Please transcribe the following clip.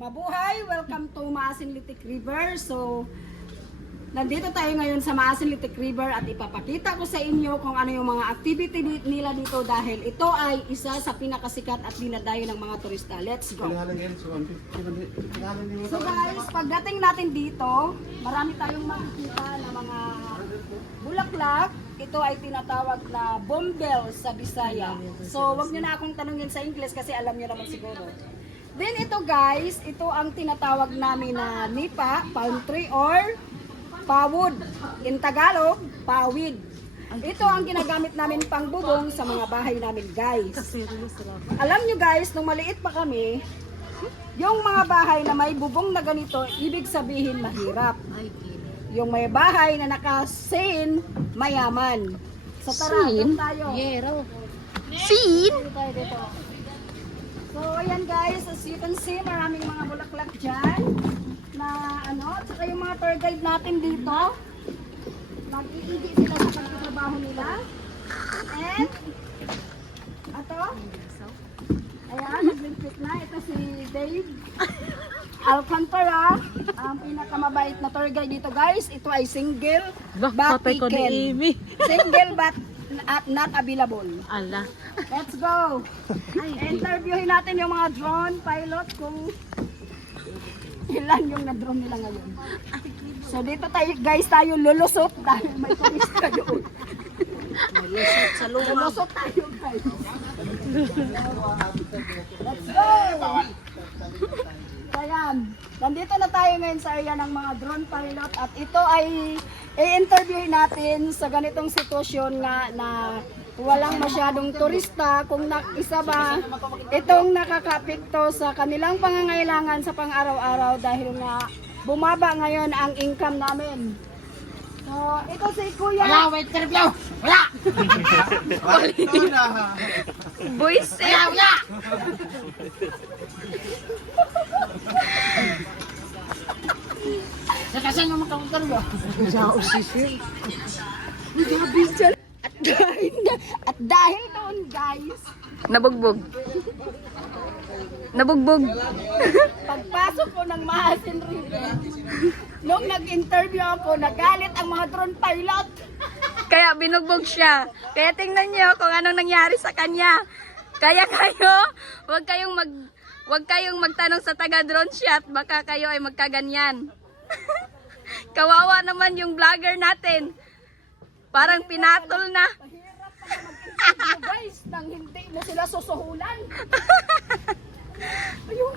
Mabuhay! Welcome to Maasin Litik River. So, nandito tayo ngayon sa Maasin Litik River at ipapakita ko sa inyo kung ano yung mga activity nila dito dahil ito ay isa sa pinakasikat at dinadayo ng mga turista. Let's go! So guys, pagdating natin dito, marami tayong makikita na mga bulaklak. Ito ay tinatawag na bombel sa Bisaya. So, wag nyo na akong tanungin sa English kasi alam nyo naman siguro. Then ito guys, ito ang tinatawag namin na nipa, palm tree or pawod. In Tagalog, pawid. Ito ang ginagamit namin pang bubong sa mga bahay namin guys. Alam nyo guys, nung maliit pa kami, yung mga bahay na may bubong na ganito, ibig sabihin mahirap. Yung may bahay na naka-sin, mayaman. So tara, doon tayo. Sin? Dito tayo dito. So ayan guys, as you can see, maraming mga bulaklak dyan. Na ano, tsaka yung mga tour guide natin dito. Nag-iigi sila sa pagtatrabaho nila. And, ato, ayan, naglimpit na. Ito si Dave Alcantara, ang pinakamabait na tour guide dito guys. Ito ay single but taken. Single but not available. Ala. Let's go! Interviewin natin yung mga drone pilot kung ilan yung na-drone nila ngayon. So dito tayo guys, tayo lulusot dahil may turista doon. Malusot sa luma. Lulusot tayo guys. Let's go! Ayan, nandito na tayo ngayon sa area ng mga drone pilot at ito ay i-interviewin natin sa ganitong sitwasyon nga na walang masyadong turista kung isa ba itong nakakapekto sa kanilang pangangailangan sa pang-araw-araw dahil nga bumaba ngayon ang income namin. So, ito si Kuya. Wala, wait, interview! Wala! Boys, wala! Nakasan mo makakagaro ba? Sa usisi. At dahil doon guys, Nabugbog. Nabugbog. pagpasok ko ng Maasin River, nung nag-interview ako, nagalit ang mga drone pilot. Kaya binugbog siya. Kaya tingnan niyo kung anong nangyari sa kanya. Kaya kayo, wag kayong magtanong sa taga-drone shot, baka kayo ay magkaganyan. Kawawa naman yung vlogger natin. Parang pinatol na. Guys, nang hindi mo sila susuhulan. Ayun.